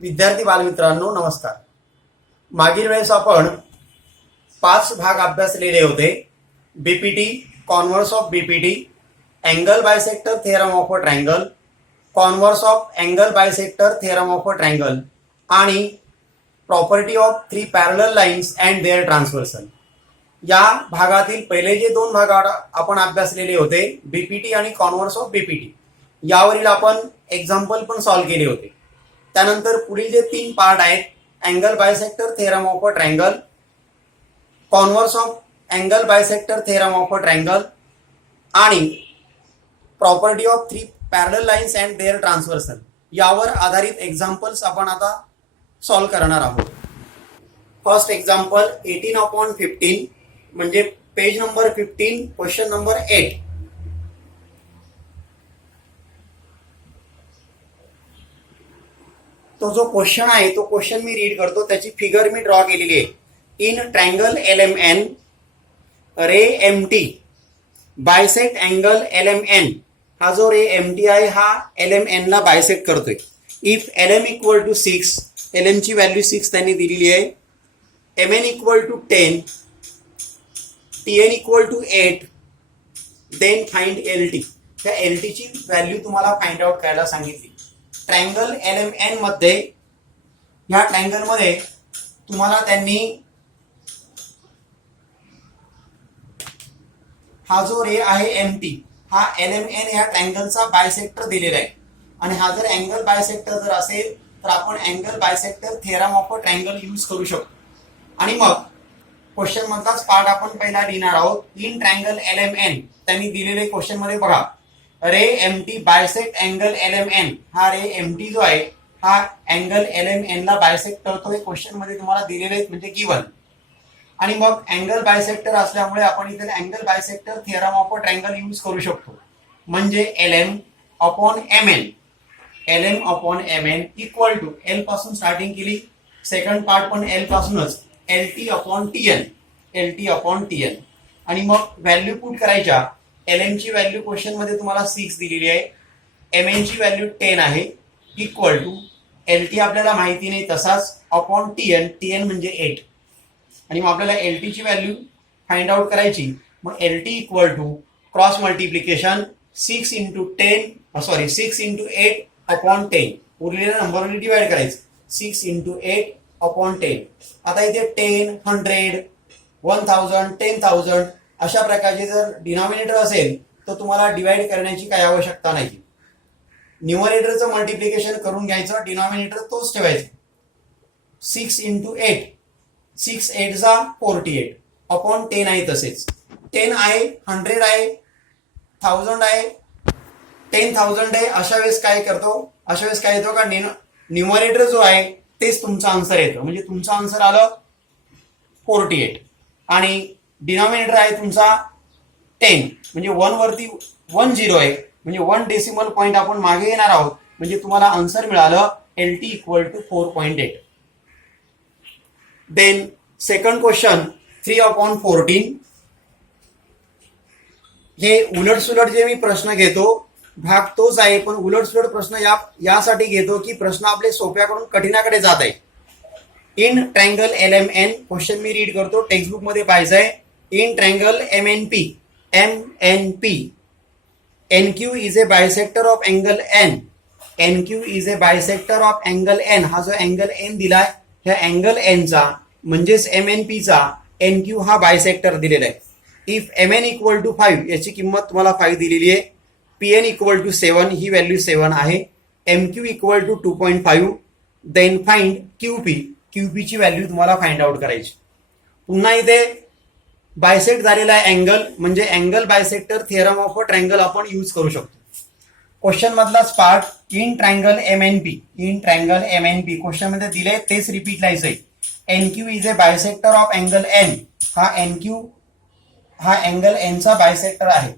विद्यार्थी बालमित्रांनो नमस्कार. मागील वेळेस आपण 5 भाग अभ्यासलेले होते. BPT, converse of BPT, angle bisector theorem of a triangle, converse of angle bisector theorem of a triangle आणि property of 3 parallel lines and their transversal. या भागातील पहिले जे 2 भाग आपण अभ्यासलेले होते, बीपीटी आणि कॉन्व्हर्स ऑफ बीपीटी, यावरील आपण एक्झाम्पल पण सॉल्व्ह केले होते. त्यानंतर पुढील जे 3 पार्ट आहेत, angle bisector theorem of a triangle, converse of angle bisector theorem of a triangle आणि property of 3 parallel lines and their transversal, यावर आधारित एक्झाम्पल्स आपण आता सॉल्व्ह करणार आहोत. फर्स्ट एक्झाम्पल 18/15 म्हणजे पेज नंबर 15, क्वेश्चन नंबर 8. तो जो क्वेश्चन आहे तो क्वेश्चन मी रीड करतो. त्याची फिगर मी ड्रॉ केलेली आहे. In triangle LMN, ray MT bisect angle LMN. हा जो रे MT आहे हा LMN ला बायसेक्ट करतोय. If LM equal to 6, LM ची व्हॅल्यू 6 त्यांनी दिलेली आहे. MN equal to 10, TN equal to 8, then find LT. त्या LT ची व्हॅल्यू तुम्हाला फाइंड आउट करायला सांगितली. ट्रायंगल LMN मध्ये, या ट्रायंगल मध्ये तुम्हाला त्यांनी हा जो रे आहे MT हा LMN या ट्रायंगलचा बायसेक्टर दिलेला आहे. आणि हा जर अँगल बायसेक्टर जर असेल तर आपण angle bisector theorem of a triangle use करू शकतो. आणि मग क्वेश्चन मधलाच पार्ट आपण पहिला लिहिणार आहोत. इन ट्रायंगल LMN त्यांनी दिलेले क्वेश्चन मध्ये बघा, रे MT बायसेक्ट अँगल LMN. हा रे MT जो आहे हा अँगल LMN ला बायसेक्ट करतोय. क्वेश्चन मध्ये तुम्हाला दिलेले आहेत म्हणजे गिवन. आणि मग अँगल बायसेक्टर असल्यामुळे आपण इथे angle bisector theorem of a triangle use करू शकतो. म्हणजे LM upon MN, LM upon MN equal to, L पासून स्टार्टिंग केली, सेकंड पार्ट पण L पासूनच, LT upon TN, LT upon TN. आणि मग व्हॅल्यू पुट करायच्या. LM ची व्हॅल्यू क्वेश्चन मध्ये तुम्हाला 6 दिलेली आहे, MN ची व्हॅल्यू 10 आहे, इक्वल टू LT आपल्याला माहिती नाही तसाच, अपॉन TN, TN म्हणजे 8. आणि मग आपल्याला LT ची व्हॅल्यू फाइंड आउट करायची. मग LT equal to cross multiplication 6 into 8 upon 10, उरलेल्या नंबरने डिवाइड करायचं. 6 इंटू 8 अपॉन 10. आता इथे 10, 100, 1000, 10,000 अशा प्रकारचे जर डिनॉमिनेटर असेल तर तुम्हाला डिवाइड करण्याची काही आवश्यकता नाही. न्यूमरेटरचं मल्टिप्लिकेशन करून घ्यायचं, डिनॉमिनेटर तोच ठेवायचा. 6 इंटू 8, 6 8 जा 48 अपॉन 10 आहे तसेच. 10 आहे, 100 आहे, 1000 आहे, 10,000 आहे. अशा वेळेस काय येतो का न्यूमरेटर जो आहे तेच तुमचा आन्सर येतं. म्हणजे तुमचा आन्सर आलं 48 आणि डिनॉमिनेटर आहे तुमचा 10. म्हणजे 1 वरती 1 0 आहे, म्हणजे 1 डेसिमल पॉईंट आपण मागे येणार आहोत. म्हणजे तुम्हाला आन्सर मिळालं LT equal to 4.8. Then second question 3/14. हे उलटसुलट जे मी प्रश्न घेतो भाग तोच आहे, पण उलटसुलट प्रश्न यासाठी घेतो की प्रश्न आपले सोप्याकडून कठीणाकडे जात आहे. इन ट्रायंगल LMN, क्वेश्चन मी रीड करतो, टेक्स्टबुक मध्ये पाहिजे. In triangle MNP, NQ is a bisector of angle N. NQ is a bisector of angle N. हा जो अँगल N दिलाय, ह्या अँगल N चा म्हणजेच MNP चा NQ हा बायसेक्टर दिलेला आहे. इफ MN इक्वल टू 5, याची किंमत तुम्हाला 5 दिलेली आहे. PN इक्वल टू 7, ही व्हॅल्यू 7 आहे. MQ equal to 2.5, then find QP. QP ची व्हॅल्यू तुम्हाला फाइंड आउट करायची. पुन्हा इथे बायसेक्ट झालेला आहे अँगल, म्हणजे angle bisector theorem of a triangle आपण यूज करू शकतो. क्वेश्चन मधलाच part, in triangle MNP. In triangle MNP question मध्ये दिले तेच रिपीट लिहायचंय. NQ is a bisector of angle N. हा NQ हा अँगल N चा बायसेक्टर आहे.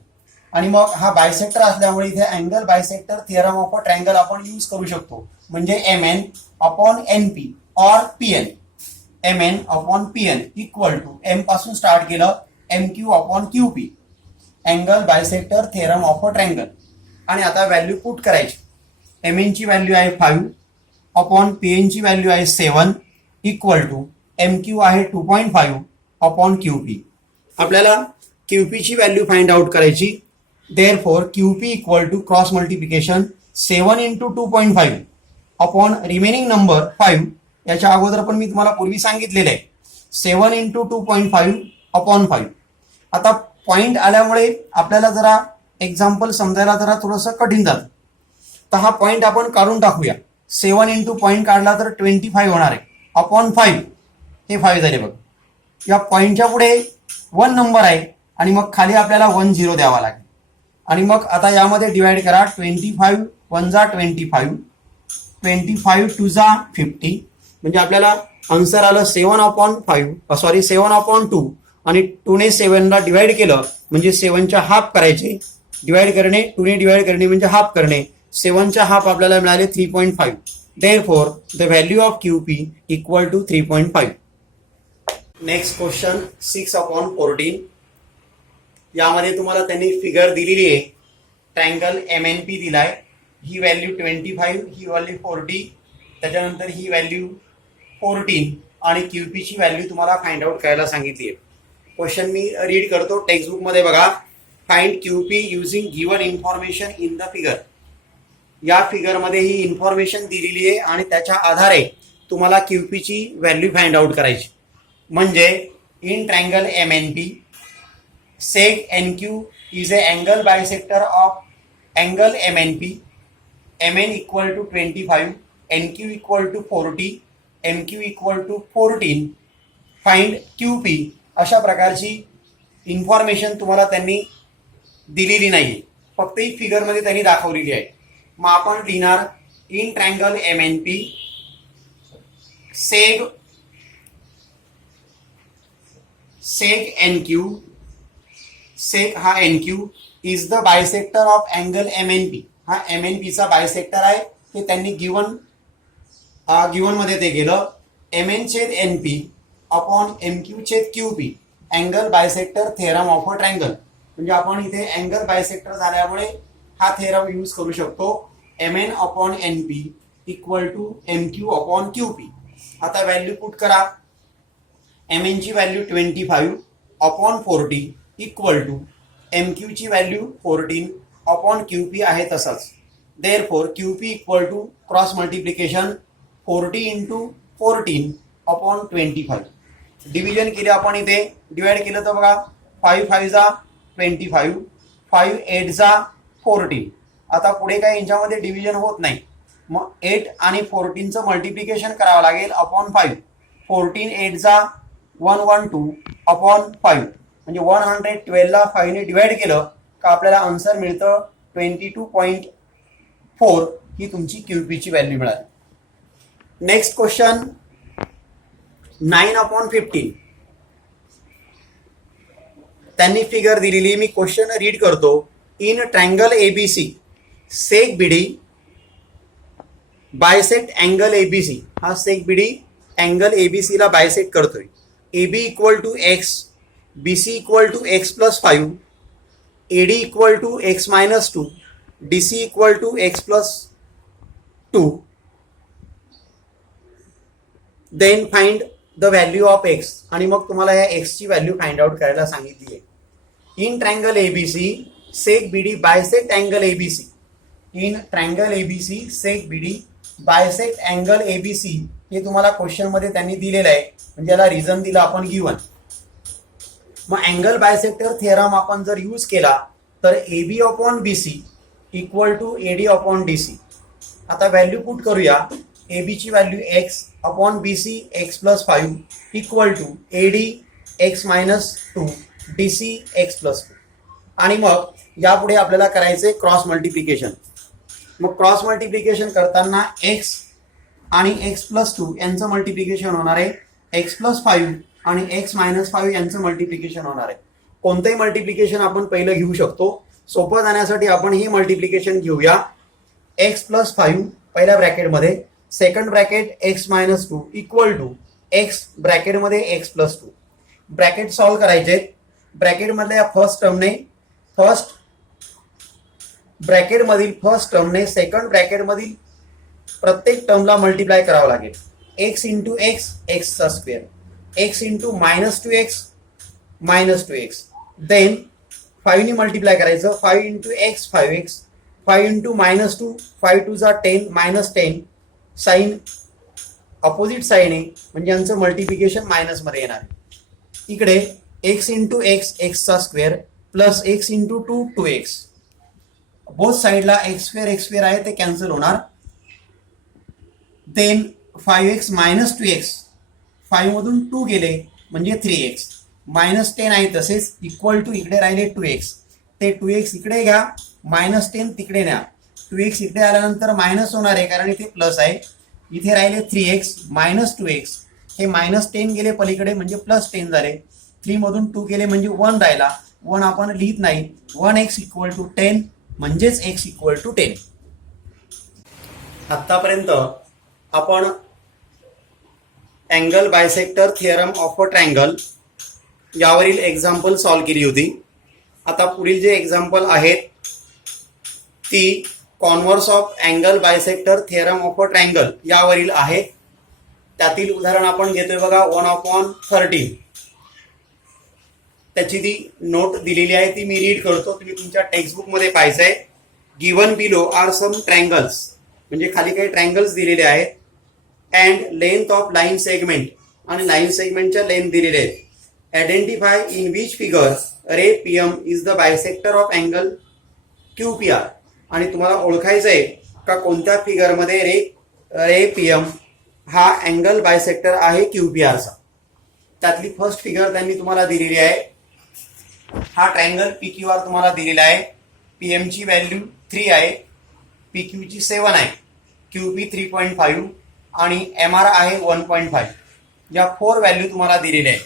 आणि मग हा बायसेक्टर असल्यामुळे इथे angle bisector theorem of a triangle आपण यूज करू शकतो. म्हणजे MN अपॉन NP और PN. MN upon PN equal to, M पासून स्टार्ट केलं, MQ upon QP, angle bisector theorem of a triangle. आणि आता व्हॅल्यू पुट करायची. MN ची व्हॅल्यू आहे 5 अपॉन पी एन ची व्हॅल्यू आहे 7 इक्वल टू एम क्यू आहे 2.5 अपॉन क्यू पी. आपल्याला क्यूपी ची व्हॅल्यू फाइंड आउट करायची. Therefore QP equal to cross multiplication 7 into 2.5 upon remaining number 5. याच्या अगोदर पण मी तुम्हाला पूर्वी सांगितलेलं आहे 7 इंटू 2.5 अपॉन 5. आता पॉइंट आल्यामुळे आपल्याला जरा एक्झाम्पल समजायला जरा थोडंसं कठीण जातं. तर हा पॉइंट आपण काढून टाकूया. 7 इंटू पॉइंट काढला तर 25 होणार आहे अपॉन 5. हे 5 झाले बघ. या पॉइंटच्या पुढे 1 नंबर आहे आणि मग खाली आपल्याला 1 0 द्यावा लागेल. आणि मग आता यामध्ये डिवाइड करा. 25 1 जा 25, 25 2 जा 50. म्हणजे आपल्याला आन्सर आलं 7 अपॉन 2. आणि 2 ने 7 ला डिवाइड केलं म्हणजे 7च्या हाफ करायचे. डिवाइड करणे 2 ने डिवाइड करणे म्हणजे हाफ करणे. 7च्या हाफ आपल्याला मिळाले 3.5. Therefore the value of QP equal to 3.5. Next question 6 upon 14. यामध्ये तुम्हाला त्यांनी फिगर दिलेली आहे. ट्रायंगल एम एन पी दिलाय. ही व्हॅल्यू 25, ही व्हॅल्यू 40, त्याच्यानंतर ही व्हॅल्यू 14 आणि क्यूपी ची व्हॅल्यू तुम्हाला फाइंड आउट करायला सांगितली आहे. क्वेश्चन मी रीड करतो. टेक्स्टबुक मध्ये बघा. Find QP using given information in the figure. या फिगर मध्ये ही इन्फॉर्मेशन दिलेली आहे आणि त्याच्या आधारे तुम्हाला क्यूपी ची व्हॅल्यू फाइंड आउट करायची. म्हणजे in triangle M N P sec NQ is a angle bisector of angle MNP. MN equal to 25, NQ equal to 40, MQ equal to 14. Find QP. अशा प्रकारची इन्फॉर्मेशन तुम्हाला त्यांनी दिलेली नाही, फक्त ही फिगर मध्ये त्यांनी दाखवलेली आहे. मग आपण लिहिणार in triangle MNP sec NQ. सेक हा NQ is the bisector of angle MNP. हा MNP चा बायसेक्टर आहे. हे त्यांनी गिवन मध्ये ते गेलं. MN छेद NP अपॉन MQ छेद QP angle bisector theorem of a triangle. म्हणजे आपण इथे अँगल बायसेक्टर झाल्यामुळे हा थेरम यूज करू शकतो. MN upon NP equal to MQ upon QP. आता व्हॅल्यू पुट करा. MN ची value 25 upon 40 equal to MQ ची व्हॅल्यू 14 अपॉन QP आहे तसाच. Therefore QP equal to cross multiplication 40 into 14 upon 25. Division केले आपण इथे. डिवाइड केलं तर बघा 5 5 जा 25, 5 8 जा 14. आता पुढे काही यांच्यामध्ये डिव्हिजन होत नाही. मग 8 आणि 14चं मल्टिप्लिकेशन करावं लागेल अपॉन 5. 14 8 जा 112 अपॉन 5. म्हणजे 112 ला 5 ने डिवाइड केलं का आपल्याला आन्सर मिळतं 22.4. ही तुमची क्यूपी ची व्हॅल्यू मिळाली. Next question 9 upon 15. त्यांनी फिगर दिलेली. मी क्वेश्चन रीड करतो. In triangle ABC seg BD bisect angle ABC. हा सेक बीडी अँगल ABC ला बायसेक्ट करतोय. AB equal to x, BC equal to x plus 5, AD equal to x minus 2, DC equal to x plus 2. Then find the value of x. आणि मग तुम्हाला या x ची value find out करायला सांगितली आहे. In triangle ABC seg BD bisect angle ABC. In triangle ABC seg BD bisect angle ABC. हे तुम्हाला क्वेश्चन मध्ये त्यांनी दिलेलं आहे. म्हणजे याला रिझन दिला आपण गिवन. मग अँगल बायसेक्टर थिअरम आपण जर यूज केला तर AB upon BC equal to AD upon DC. आता व्हॅल्यू पुट करूया. AB ची value x upon BC x plus 5 equal to AD x minus 2 DC x plus 2. आणि मग यापुढे आपल्याला करायचे क्रॉस मल्टिप्लिकेशन. मग क्रॉस मल्टिप्लिकेशन करताना x आणि x प्लस 2 यांचं मल्टिप्लिकेशन होणार आहे. x प्लस 5 आणि x मायनस 5 यांचं मल्टिप्लिकेशन होणार आहे. कोणतंही मल्टिप्लिकेशन आपण पहिलं घेऊ शकतो. सोपं जाण्यासाठी आपण हे मल्टिप्लिकेशन घेऊया. x प्लस 5 पहिल्या ब्रॅकेटमध्ये, second bracket x minus 2 equal to x ब्रॅकेटमध्ये x प्लस 2. ब्रॅकेट सॉल्व्ह करायचे. ब्रॅकेटमधल्या फर्स्ट ब्रॅकेटमधील फर्स्ट टर्मने सेकंड ब्रॅकेटमधील प्रत्येक टर्मला मल्टिप्लाय करावं लागेल. एक्स इंटू एक्स एक्सचा square, x into -2x -2x, then 5 ने मल्टिप्लाय करायचं. 5 इंटू एक्स 5x, 5 इंटू -2 5 2 जा 10 -10, साईन अपोजिट साईन आहे म्हणजे यांचं मल्टिप्लिकेशन मायनस मध्ये येणार. इकडे एक्स इंटू एक्स एक्सचा square plus x into 2 2x, both साईडला एक्स स्क्वेअर आहे ते कॅन्सल होणार. देन 5x -2x, 5 मधून 2 गेले म्हणजे 3x, -10 आहे तसेच इक्वल टू इकडे राहिले 2x, ते 2x इकडे घ्या, -10 तिकडे न्या. 2x इकडे आल्यानंतर मायनस होणार आहे कारण इथे प्लस आहे. इथे राहिले 3x -2x, हे -10 गेले पलीकडे म्हणजे +10 झाले. 3 मधून 2 गेले म्हणजे 1 राहिला. 1 आपण लिहित नाही. 1x इक्वल टू 10 म्हणजेच x इक्वल टू 10. आतापर्यंत आपण angle bisector theorem of a triangle यावरील एक्झाम्पल सॉल्व्ह केली होती. आता पुढील जे एक्झाम्पल आहेत ती converse of angle bisector theorem of a triangle यावरील आहे. त्यातील उदाहरण आपण घेतोय बघा 1/13. त्याची ती नोट दिलेली आहे ती मी रीड करतो, तुम्ही तुमच्या टेक्स्टबुक मध्ये पाहायचंय. Given below are some triangles, म्हणजे खाली काही ट्रायंगल्स दिलेले आहेत. And length of line segment, आणि लाईन सेगमेंटच्या लेंथ दिलेले आहेत. Identify in which figure ray PM is the bisector of angle QPR, आणि तुम्हाला ओळखायचं आहे का कोणत्या फिगरमध्ये रे PM हा अँगल बायसेक्टर आहे QPRचा. त्यातली फर्स्ट फिगर त्यांनी तुम्हाला दिलेली आहे. हा ट्रायंगल PQR तुम्हाला दिलेला आहे. PM ची व्हॅल्यू 3 आहे, PQ ची 7 आहे, QP 3.5 आणि MR आहे 1.5. या 4 व्हॅल्यू तुम्हाला दिलेल्या आहेत.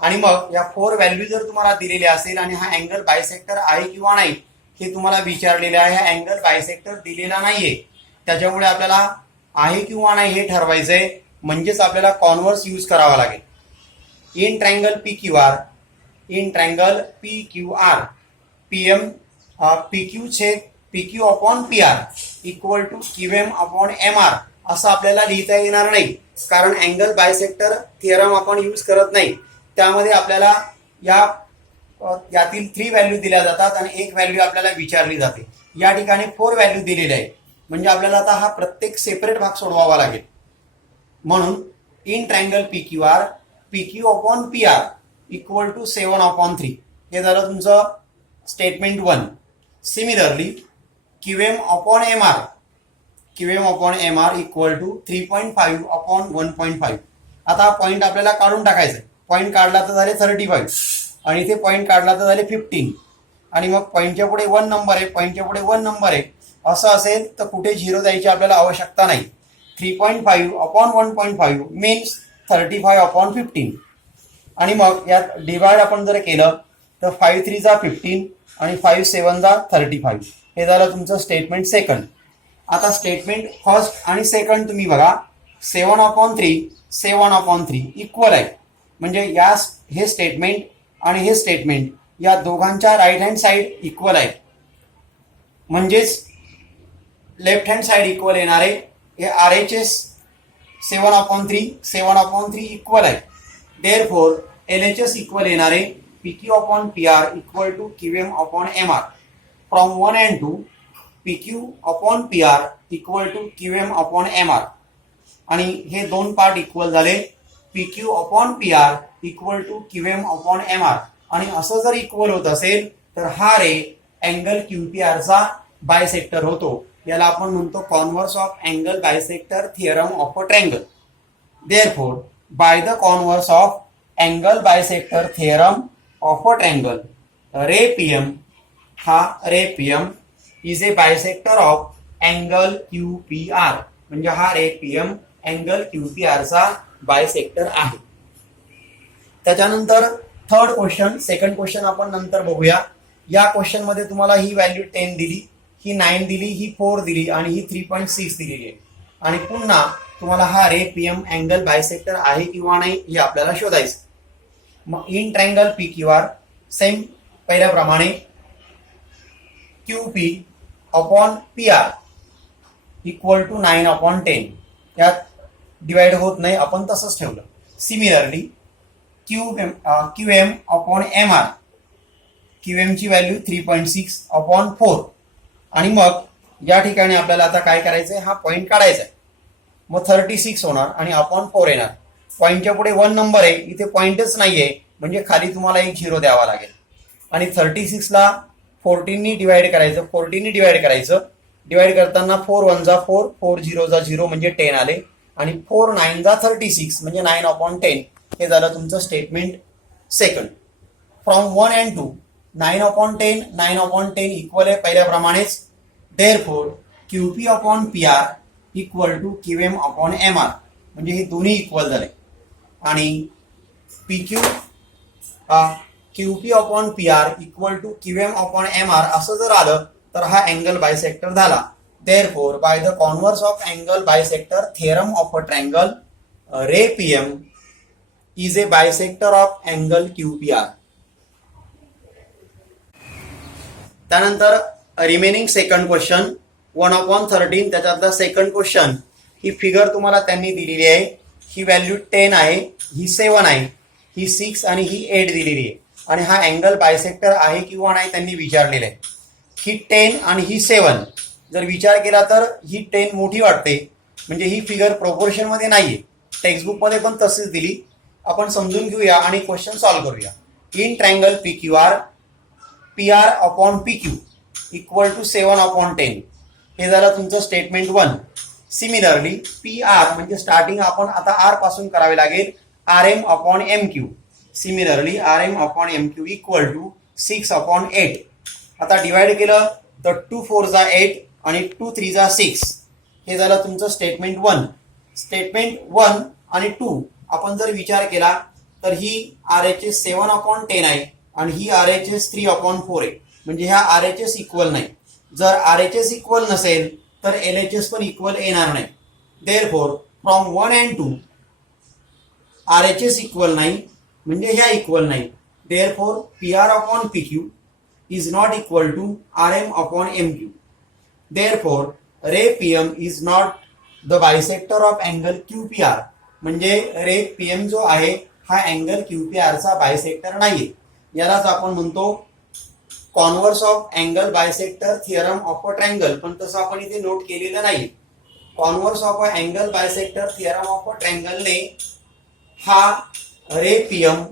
आणि मग या 4 व्हॅल्यू जर तुम्हाला दिलेल्या असेल आणि हा अँगल बायसेक्टर आहे किंवा नाही हे तुम्हाला विचारलेले आहे. हा अँगल बायसेक्टर दिलेला नाहीये, त्याच्यामुळे आपल्याला आहे किंवा नाही हे ठरवायचंय, म्हणजेच आपल्याला कॉन्व्हर्स यूज करावा लागेल. In triangle PQR PM PQ upon PR equal to QM upon MR असं आपल्याला लिहिता येणार नाही, कारण अँगल बायसेक्टर थिअरम आपण यूज करत नाही. त्यामध्ये आपल्याला यातील 3 व्हॅल्यू दिल्या जातात आणि 1 व्हॅल्यू आपल्याला विचारली जाते. या ठिकाणी 4 व्हॅल्यू दिलेले आहे, म्हणजे आपल्याला आता हा प्रत्येक सेपरेट भाग सोडवावा लागेल. म्हणून in triangle PQR PQ upon PR equal to 7/3 हे झालं तुमचं statement 1. Similarly QM upon MR equal to 3.5 upon 1.5. आता हा पॉईंट आपल्याला काढून टाकायचा. पॉईंट काढला तर झाले 35 आणि इथे पॉईंट काढला तर झाले 15, आणि मग पॉईंटच्या पुढे 1 नंबर आहे, पॉईंटच्या पुढे 1 नंबर आहे. असं असेल तर कुठे 0 द्यायची आपल्याला आवश्यकता नाही. 3.5 अपॉन 1.5 मीन्स 35 अपॉन 15. आणि मग यात डिवाइड आपण जर केलं तर 5 3 जा 15 आणि 5 7 जा 35. हे झालं तुमचं स्टेटमेंट सेकंड. आता स्टेटमेंट फर्स्ट आणि सेकंड तुम्ही बघा. 7/3 इक्वल आहे, म्हणजे हे स्टेटमेंट आणि हे स्टेटमेंट या दोघांच्या राईट हँड साईड इक्वल आहे, म्हणजेच लेफ्ट हँड साईड इक्वल येणार आहे. हे RHS 7/3 इक्वल आहे. देअरफॉर LHS इक्वल येणार आहे PQ upon PR equal to QM upon MR. From 1 and 2 PQ upon PR equal to QM upon MR, आणि हे 2 पार्ट इक्वल झाले. PQ upon PR equal to QM upon MR, आणि असं जर इक्वल होत असेल तर हा रे अँगल QPRचा बायसेक्टर होतो. याला आपण म्हणतो converse of angle bisector theorem of a triangle. Therefore by the converse of angle bisector theorem of a triangle ray PM is a bisector of angle QPR, म्हणजे हा रे PM अँगल QPRचा बायसेक्टर आहे. त्याच्यानंतर third question, second question आपण नंतर बघूया. या question मध्ये तुम्हाला ही व्हॅल्यू 10 दिली, ही 9 दिली, ही 4 दिली आणि ही 3.6 दिलेली आहे. आणि पुन्हा तुम्हाला हा रे PM अँगल बायसेक्टर आहे किंवा नाही हे आपल्याला शोधायचं. मग इन ट्रायंगल PQR सेम पहिल्याप्रमाणे QP upon PR equal to 9/10 यात डिवाइड होत नाही, आपण तसंच ठेवलं. Similarly QM upon MR, QM ची व्हॅल्यू 3.6/4 आणि मग या ठिकाणी आपल्याला आता काय करायचंय, हा पॉईंट काढायचा आहे. मग 36 होणार आणि अपॉन 4 येणार. पॉईंटच्या पुढे 1 नंबर आहे, इथे पॉईंटच नाहीये म्हणजे खाली तुम्हाला एक 0 द्यावा लागेल. आणि 36 ला 14 नी डिवाइड करायचं, 14 नी डिवाइड करायचं. डिवाइड करताना 4 1 जा 4, 4 0 जा 0 म्हणजे 10 आले आणि 4 9 जा 36 म्हणजे 9/10. हे झालं तुमचं statement second. From 1 and 2 9/10 9/10 equal आहे पहिल्याप्रमाणेच. Therefore QP upon PR equal to QM upon MR म्हणजे हे दोन्ही इक्वल झाले. आणि QP upon PR equal to QM upon MR असं जर आलं तर हा अँगल बायसेक्टर झाला. Therefore by the converse of angle bisector theorem of a triangle ray PM is a bisector of angle QPR. त्यानंतर रिमेनिंग सेकंड क्वेश्चन 1/13 त्याच्यातला second question. ही figure तुम्हाला त्यांनी दिलेली आहे. ही व्हॅल्यू 10 आहे, ही 7 आहे, ही 6 आणि ही 8 दिलेली आहे. आणि हा अँगल बायसेक्टर आहे किंवा नाही त्यांनी विचारलेलं आहे. ही 10 आणि ही 7 जर विचार केला तर ही 10 मोठी वाटते म्हणजे ही फिगर प्रोपोर्शन मध्ये नाहीये. टेक्स्टबुक मध्ये पण तशीच दिली. आपण समजून घेऊया आणि क्वेश्चन सॉल्व्ह करूया. In triangle PQR PR upon PQ equal to 7/10 हे झालं तुमचं स्टेटमेंट 1. सिमिलरली PR म्हणजे स्टार्टिंग आपण आता R पासून करावे लागेल, RM upon MQ. Similarly RM upon MQ equal to 6/8. आता डिवाइड केलं तर 2 4 जा 8 आणि 2 3 जा 6 हे झालं तुमचं स्टेटमेंट 1. स्टेटमेंट 1 आणि 2 आपण जर विचार केला तर ही RHS 7/10 आहे आणि ही RHS 3/4 आहे म्हणजे ह्या RHS इक्वल नाही. जर RHS इक्वल नसेल तर LHS पण इक्वल येणार नाही. Therefore from 1 and 2 RHS equal नाही म्हणजे ह्या इक्वल नाही. Therefore PR upon PQ is not equal to RM upon MQ. Therefore, ray PM is not the bisector of angle QPR. म्हणजे रे PM जो आहे हा अँगल QPR चा बायसेक्टर नाहीये. यालाच आपण म्हणतो converse of angle bisector theorem of a triangle. पण तसं आपण इथे नोट केलेलं नाही. Converse of a angle bisector theorem of a ट्रायंगलने हा रे PM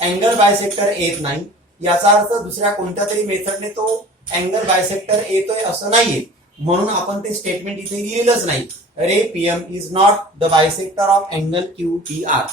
अँगल बायसेक्टर येत नाही. याचा अर्थ दुसऱ्या कोणत्या तरी मेथडने तो अँगल बायसेक्टर येतोय असं नाहीये. म्हणून आपण ते स्टेटमेंट इथे लिहिलेलंच नाही. रे PM is not the bisector of angle QPR.